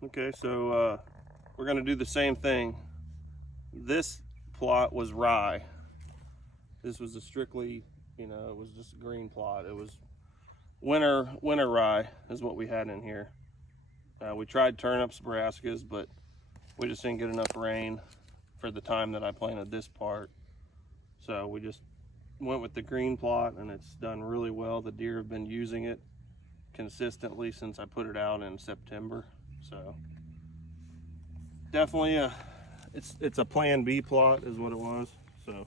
Okay, so we're gonna do the same thing. This plot was rye. This was a strictly, it was just a green plot. It was winter rye is what we had in here. We tried turnips, brassicas, but we just didn't get enough rain for the time that I planted this part. So we just went with the green plot, and it's done really well. The deer have been using it consistently since I put it out in September. So definitely it's a plan B plot is what it was. So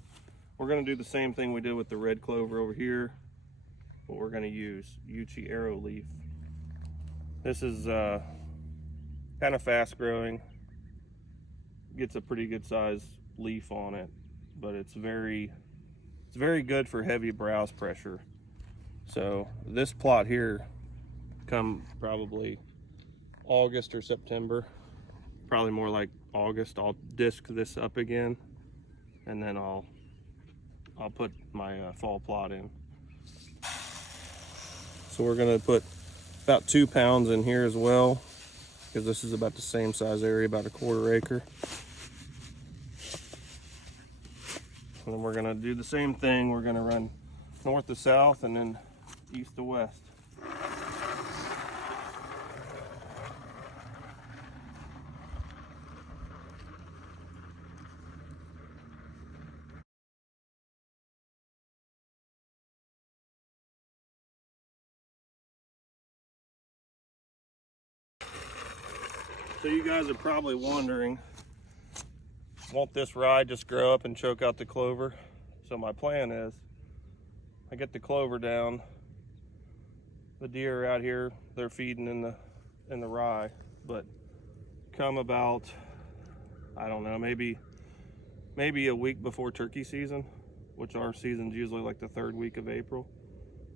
we're going to do the same thing we did with the red clover over here, but we're going to use Uchi arrow leaf. This is kind of fast growing, gets a pretty good size leaf on it, but it's very good for heavy browse pressure. So this plot here, come probably August or September, probably more like August, I'll disc this up again, and then I'll put my fall plot in. So we're gonna put about 2 pounds in here as well, because this is about the same size area, about 1/4 acre. And then we're gonna do the same thing. We're gonna run north to south and then east to west. So you guys are probably wondering, won't this rye just grow up and choke out the clover? So my plan is, I get the clover down, the deer out here, they're feeding in the rye, but come about, I don't know, maybe a week before turkey season, which our season's usually like the 3rd week of April,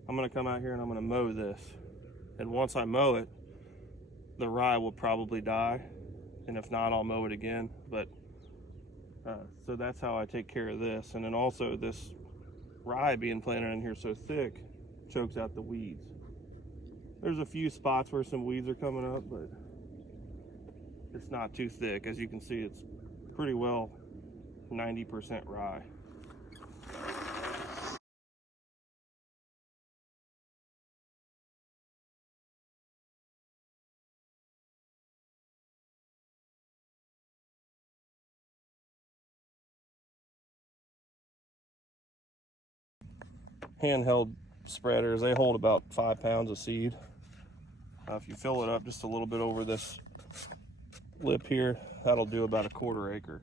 I'm gonna come out here and I'm gonna mow this. And once I mow it, the rye will probably die, and if not, I'll mow it again. But so that's how I take care of this. And then also, this rye being planted in here so thick chokes out the weeds. There's a few spots where some weeds are coming up, but it's not too thick. As you can see, it's pretty well 90% rye. Handheld spreaders, they hold about 5 pounds of seed. If you fill it up just a little bit over this lip here, that'll do about 1/4 acre.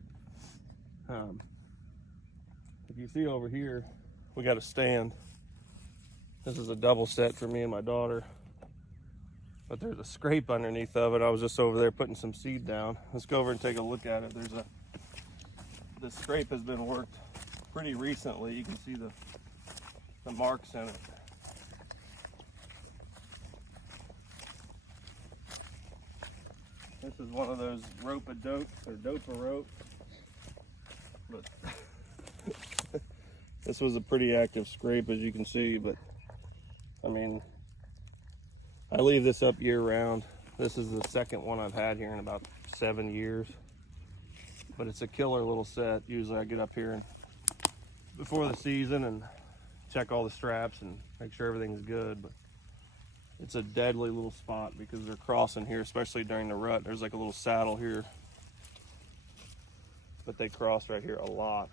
If you see over here, we got a stand. This is a double set for me and my daughter, but there's a scrape underneath of it. I was just over there putting some seed down. Let's go over and take a look at it. The scrape has been worked pretty recently. You can see the marks in it. This is one of those rope-a-dope or dope-a-rope, but this was a pretty active scrape, as you can see. But I mean, I leave this up year-round. This is the second one I've had here in about 7 years, but it's a killer little set. Usually I get up here before the season and check all the straps and make sure everything's good, but it's a deadly little spot because they're crossing here, especially during the rut. There's like a little saddle here, but they cross right here a lot.